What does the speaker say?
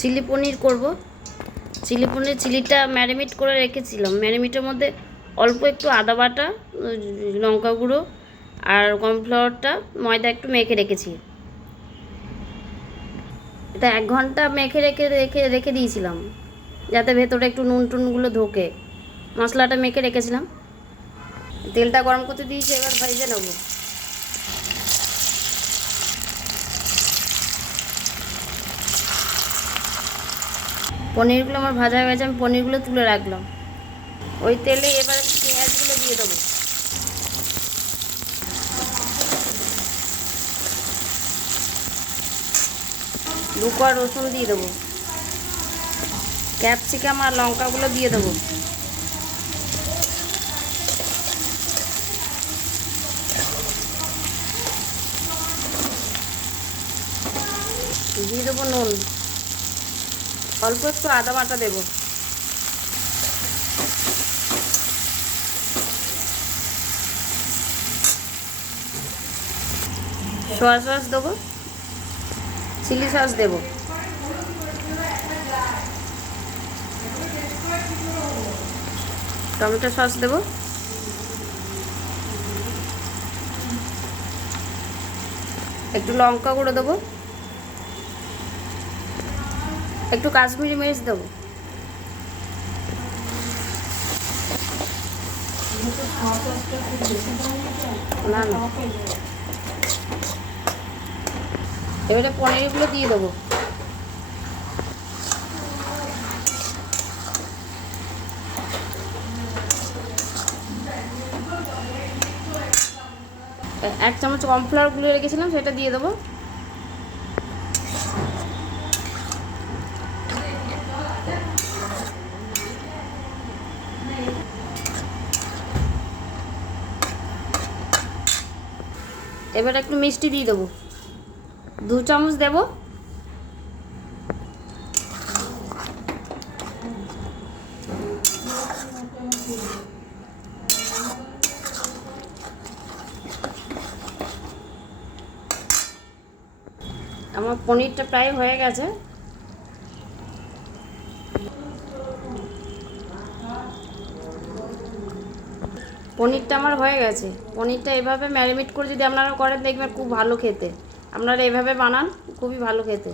Chilli পনির করব। চিলিটা marinate করে রেখেছিলাম। ম্যারিনেটের মধ্যে অল্প একটু আদা বাটা, লঙ্কা গুঁড়ো আর কর্নফ্লাওয়ারটা, ময়দা একটু মেখে রেখেছি। এটা 1 ঘন্টা মেখে রেখে রেখে রেখে দিয়েছিলাম, যাতে ভেতরে একটু নুন টুনগুলো ঢোকে। মশলাটা মেখে রেখেছিলাম। তেলটা গরম করতে দিয়েছি, এবার ভেজে নেব। পনিরগুলো আমার ভাজা হয়ে গেছে, আমি পনিরগুলো তুলে রাখলাম। ওই তেলে এবার পেঁয়াজগুলো দিয়ে দেবো। দু কোয়া রসুন দিয়ে দেবো। ক্যাপসিকাম আর লঙ্কাগুলো দিয়ে দেবো। দিয়ে দেবো নুন, অল্প একটু আদা বাটা দেবো। সয়া সস দেবো, চিলি সস দেবো, টমেটো সস দেবো, একটু লঙ্কা গুঁড়ো দেবো, একটু কাশ্মীরি মির্চ দেবো। না না, এবারে পনিরগুলো দিয়ে দেবো। এক চামচ কর্নফ্লাওয়ার গুলে রেখেছিলাম, সেটা দিয়ে দেবো। এবার একটু মিষ্টি দিয়ে দেবো, 2 চামচ দেবো। আমার পনিরটা প্রায় হয়ে গেছে। পনিরটা আমার হয়ে গেছে। পনিরটা এভাবে ম্যারিনেট করে যদি আপনারা করেন, দেখবেন খুব ভালো খেতে। আপনারা এভাবে বানান, খুবই ভালো খেতে।